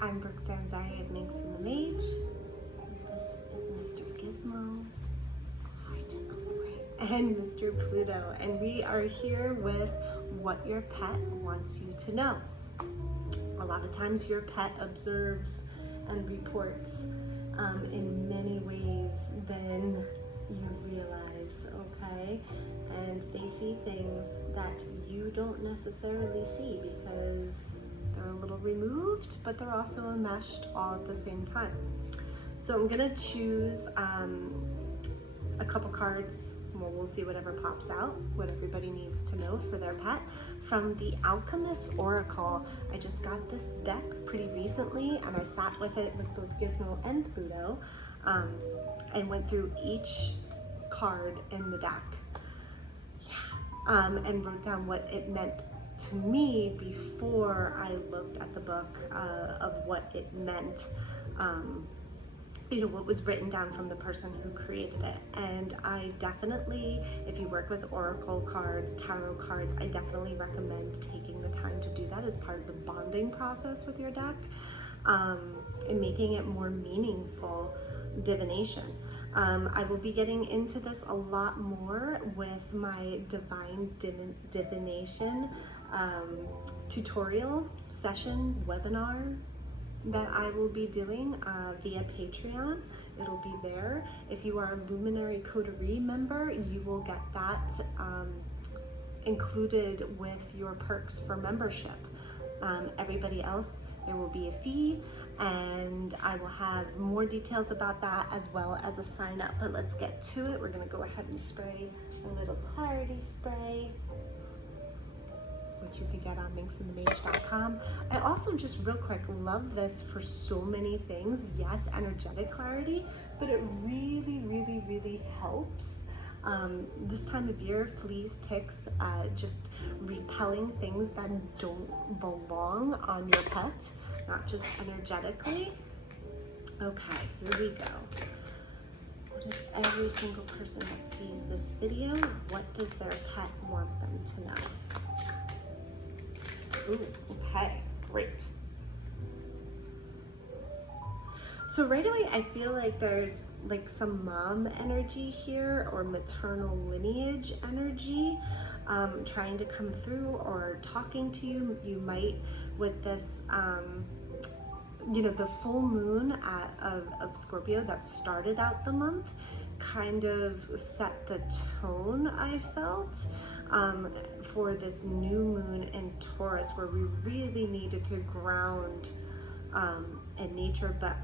I'm Brooke Zanzari of Minx and the Mage. This is Mr. Gizmo, hi Jacob, and Mr. Pluto, and we are here with what your pet wants you to know. A lot of times your pet observes and reports in many ways than you realize, okay? And they see things that you don't necessarily see because they're a little removed, but they're also enmeshed all at the same time. So I'm gonna choose a couple cards. Well, we'll see whatever pops out, what everybody needs to know for their pet. From the Alchemist Oracle, I just got this deck pretty recently, and I sat with it with both Gizmo and Pluto, and went through each card in the deck, and wrote down what it meant to me before I looked at the book of what it meant. You know, what was written down from the person who created it. And I definitely, if you work with oracle cards, tarot cards, I definitely recommend taking the time to do that as part of the bonding process with your deck, and making it more meaningful divination. I will be getting into this a lot more with my divine divination tutorial session webinar that I will be doing via Patreon. It'll be there. If you are a Luminary Coterie member, you will get that included with your perks for membership. Everybody else, there will be a fee, and I will have more details about that as well as a sign up. But let's get to it. We're gonna go ahead and spray a little clarity spray, which you can get on minxandthemage.com. I also, just real quick, love this for so many things. Yes, energetic clarity, but it really, really, really helps this time of year, fleas, ticks, just repelling things that don't belong on your pet, not just energetically. Okay, here we go. What does every single person that sees this video, what does their pet want them to know? Ooh, okay, great. So right away, I feel like there's like some mom energy here, or maternal lineage energy trying to come through or talking to you. You might, with this, you know, the full moon of Scorpio that started out the month kind of set the tone, I felt, for this new moon in Taurus, where we really needed to ground in nature, but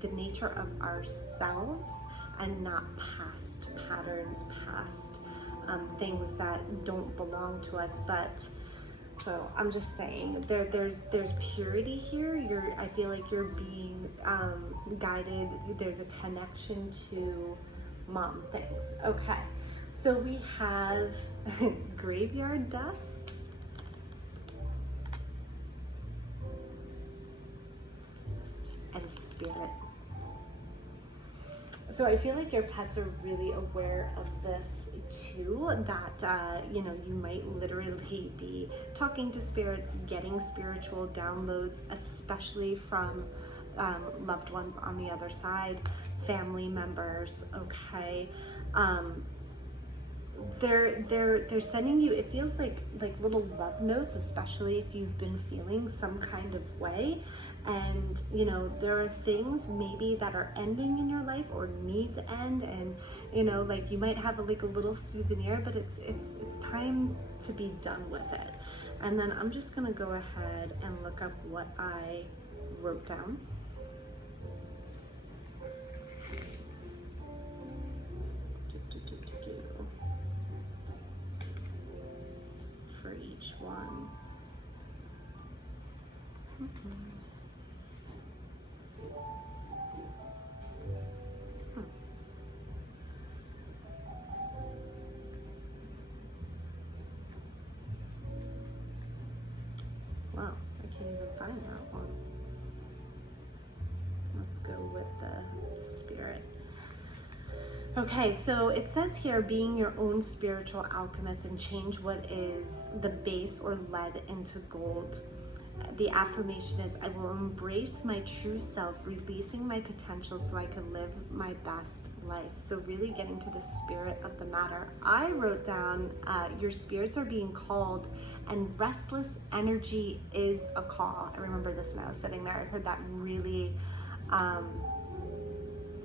the nature of ourselves, and not past patterns, past things that don't belong to us. But so I'm just saying, there's purity here. I feel like you're being guided. There's a connection to mom things. Okay, so we have graveyard dust, and spirit. So I feel like your pets are really aware of this too, that you know, you might literally be talking to spirits, getting spiritual downloads, especially from loved ones on the other side, family members. Okay, they're sending you, it feels like little love notes, especially if you've been feeling some kind of way. And you know, there are things maybe that are ending in your life or need to end, and you know, like you might have a little souvenir, but it's time to be done with it. And then I'm just gonna go ahead and look up what I wrote down. For each one. Wow, I can't even find that one. Let's go with the spirit. Okay, so it says here, being your own spiritual alchemist and change what is the base or lead into gold. The affirmation is, I will embrace my true self, releasing my potential so I can live my best life. So really getting to the spirit of the matter. I wrote down, your spirits are being called, and restless energy is a call. I remember this when I was sitting there. I heard that really,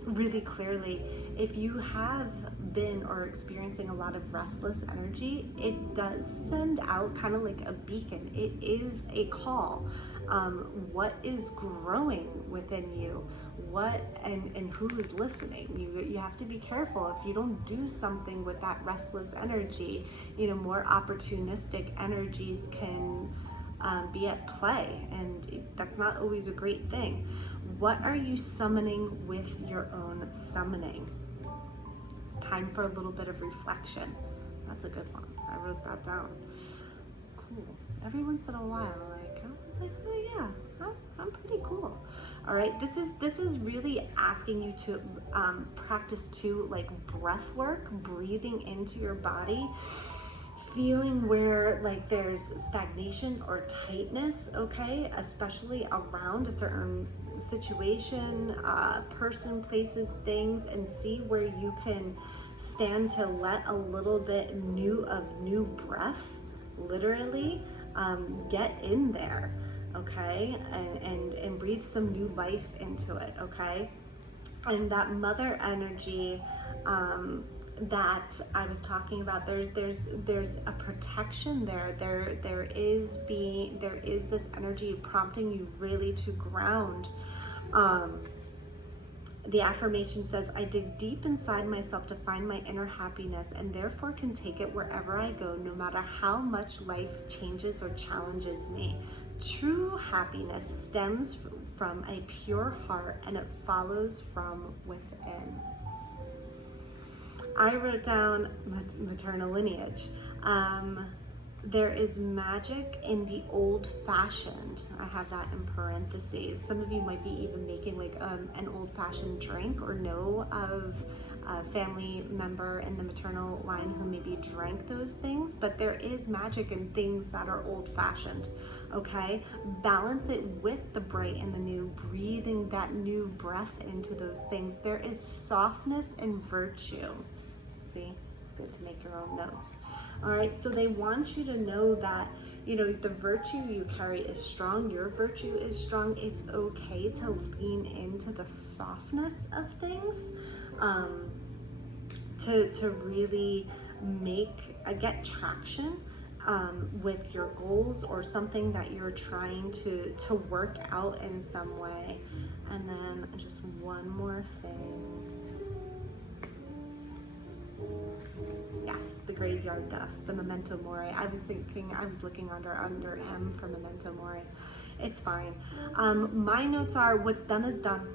really clearly. If you have been or experiencing a lot of restless energy, it does send out kind of like a beacon. It is a call. What is growing within you? What and who is listening? You have to be careful. If you don't do something with that restless energy, more opportunistic energies can be at play, and that's not always a great thing. What are you summoning with your own summoning? It's time for a little bit of reflection. That's a good one. I wrote that down. Cool. Every once in a while, I was like, oh yeah, I'm pretty cool. All right, this is really asking you to practice too, like breath work, breathing into your body, feeling where like there's stagnation or tightness, okay, especially around a certain situation, person, places, things, and see where you can stand to let a little bit new breath, literally, get in there, okay, and breathe some new life into it, okay. And that mother energy that I was talking about, there's a protection there. There is this energy prompting you really to ground. The affirmation says, I dig deep inside myself to find my inner happiness, and therefore can take it wherever I go, no matter how much life changes or challenges me. True happiness stems from a pure heart, and it follows from within. I wrote down maternal lineage. There is magic in the old-fashioned. I have that in parentheses. Some of you might be even making like an old-fashioned drink, or know of a family member in the maternal line who maybe drank those things, but there is magic in things that are old-fashioned, okay? Balance it with the bright and the new, breathing that new breath into those things. There is softness and virtue. See, it's good to make your own notes. All right, so they want you to know that, the virtue you carry is strong, your virtue is strong. It's okay to lean into the softness of things, to really get traction with your goals, or something that you're trying to work out in some way. And then just one more thing. Yes, the graveyard dust, the memento mori. I was looking under M for memento mori. It's fine. My notes are, what's done is done,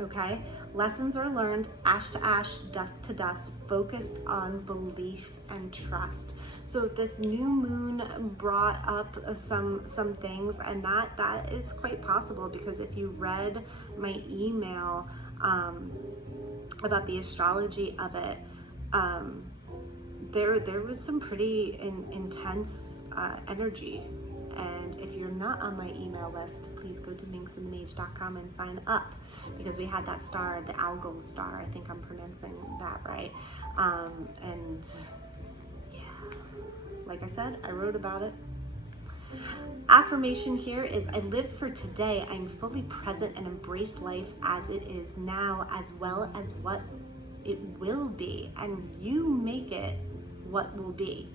okay? Lessons are learned, ash to ash, dust to dust, focused on belief and trust. So this new moon brought up some things, and that is quite possible, because if you read my email about the astrology of it, there was some pretty intense energy. And if you're not on my email list, please go to minxandmage.com and sign up, because we had that star, the algal star, I think I'm pronouncing that right. And yeah, like I said, I wrote about it. Affirmation here is, I live for today. I'm fully present and embrace life as it is now, as well as what it will be, and you make it what will be.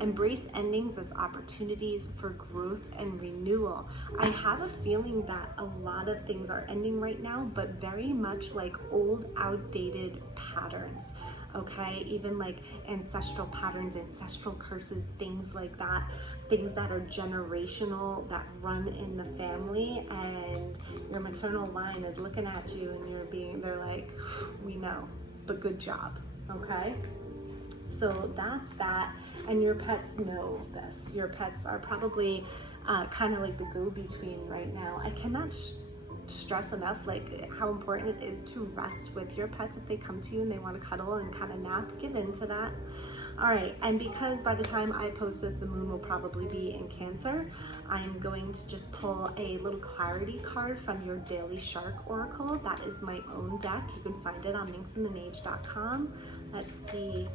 Embrace endings as opportunities for growth and renewal. I have a feeling that a lot of things are ending right now, but very much like old, outdated patterns, okay? Even like ancestral patterns, ancestral curses, things like that, things that are generational, that run in the family, and your maternal line is looking at you and they're like, we know, but good job, okay? So that's that, and your pets know this. Your pets are probably kind of like the go-between right now. I cannot stress enough like how important it is to rest with your pets. If they come to you and they want to cuddle and kind of nap, give into that. All right, and because by the time I post this, the moon will probably be in Cancer, I'm going to just pull a little clarity card from your Daily Shark Oracle. That is my own deck. You can find it on linksandlineage.com. Let's see.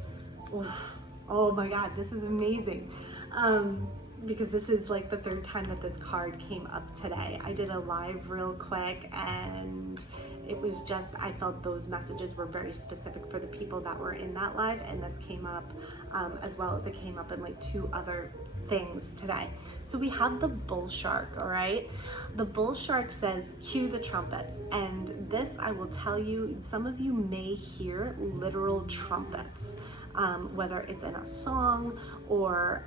Oof. Oh my God, this is amazing. Because this is like the third time that this card came up today. I did a live real quick, and it was just, I felt those messages were very specific for the people that were in that live, and this came up as well as it came up in like 2 other things today. So we have the bull shark, all right? The bull shark says, cue the trumpets. And this, I will tell you, some of you may hear literal trumpets. Whether it's in a song or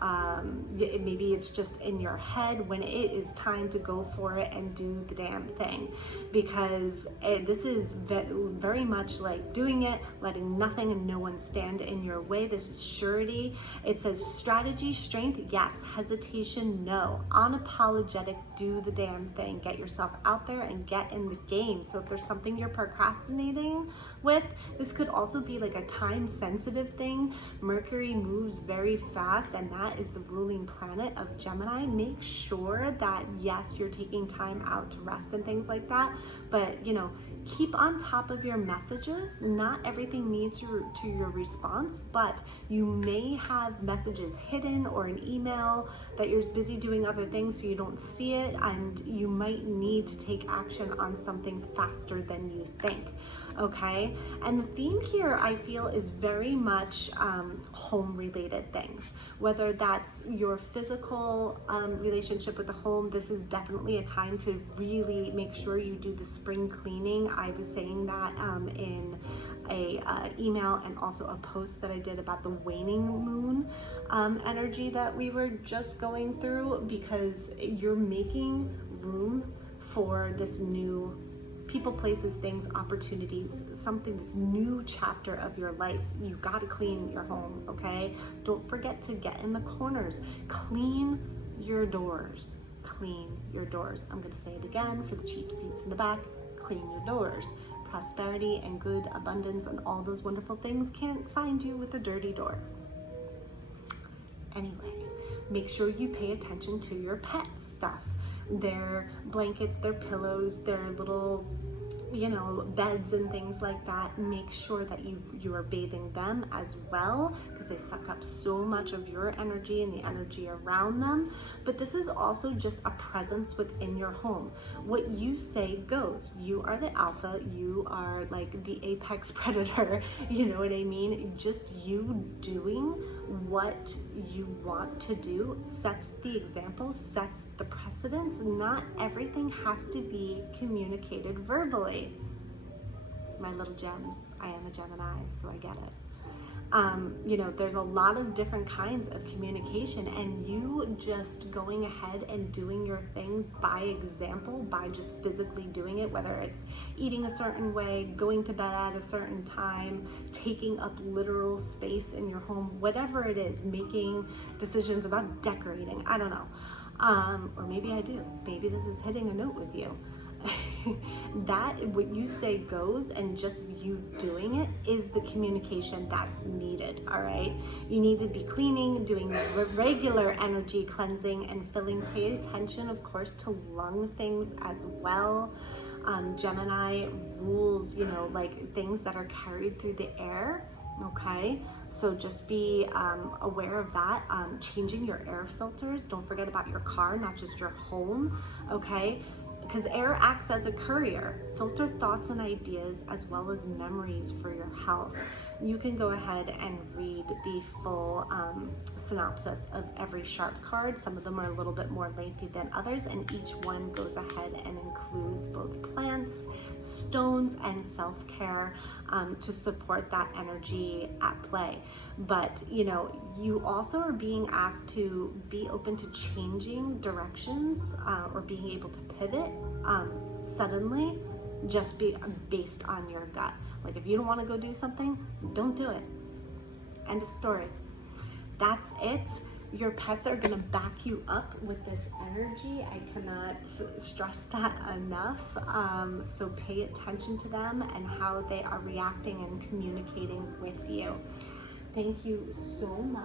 maybe it's just in your head when it is time to go for it and do the damn thing, because this is very much like doing it, letting nothing and no one stand in your way. This is surety. It says strategy, strength, yes. Hesitation, no. Unapologetic, do the damn thing. Get yourself out there and get in the game. So if there's something you're procrastinating with, this could also be like a time sensitive thing. Mercury moves very fast, and that is the ruling planet of Gemini. Make sure that yes, you're taking time out to rest and things like that, but you know, keep on top of your messages. Not everything needs to your response, but you may have messages hidden or an email that you're busy doing other things so you don't see it, and you might need to take action on something faster than you think. Okay, and the theme here I feel is very much home related things, whether that's your physical relationship with the home. This is definitely a time to really make sure you do the spring cleaning. I was saying that in a email and also a post that I did about the waning moon energy that we were just going through, because you're making room for this new people, places, things, opportunities, something, this new chapter of your life. You got to clean your home, okay? Don't forget to get in the corners. Clean your doors. Clean your doors. I'm going to say it again for the cheap seats in the back. Clean your doors. Prosperity and good abundance and all those wonderful things can't find you with a dirty door. Anyway, make sure you pay attention to your pet stuff. Their blankets, their pillows, their little, you know, beds and things like that. Make sure that you are bathing them as well, because they suck up so much of your energy and the energy around them. But this is also just a presence within your home. What you say goes. You are the alpha. You are like the apex predator. You know what I mean? Just you doing what you want to do sets the example, sets the precedence. Not everything has to be communicated verbally. My little gems, I am a Gemini, so I get it. You know, there's a lot of different kinds of communication, and you just going ahead and doing your thing by example, by just physically doing it, whether it's eating a certain way, going to bed at a certain time, taking up literal space in your home, whatever it is, making decisions about decorating, I don't know. Or maybe I do. Maybe this is hitting a note with you. That what you say goes, and just you doing it is the communication that's needed. All right, you need to be cleaning, doing regular energy cleansing and filling. Pay attention, of course, to lung things as well. Gemini rules, you know, like things that are carried through the air. Okay, so just be aware of that. Changing your air filters. Don't forget about your car, not just your home. Okay, because air acts as a courier. Filter thoughts and ideas as well as memories for your health. You can go ahead and read the full synopsis of every sharp card. Some of them are a little bit more lengthy than others, and each one goes ahead and includes both plants, stones, and self-care to support that energy at play. But you know, you also are being asked to be open to changing directions or being able to pivot suddenly, just be based on your gut. Like if you don't want to go do something, don't do it. End of story. That's it. Your pets are going to back you up with this energy. I cannot stress that enough. So pay attention to them and how they are reacting and communicating with you. Thank you so much.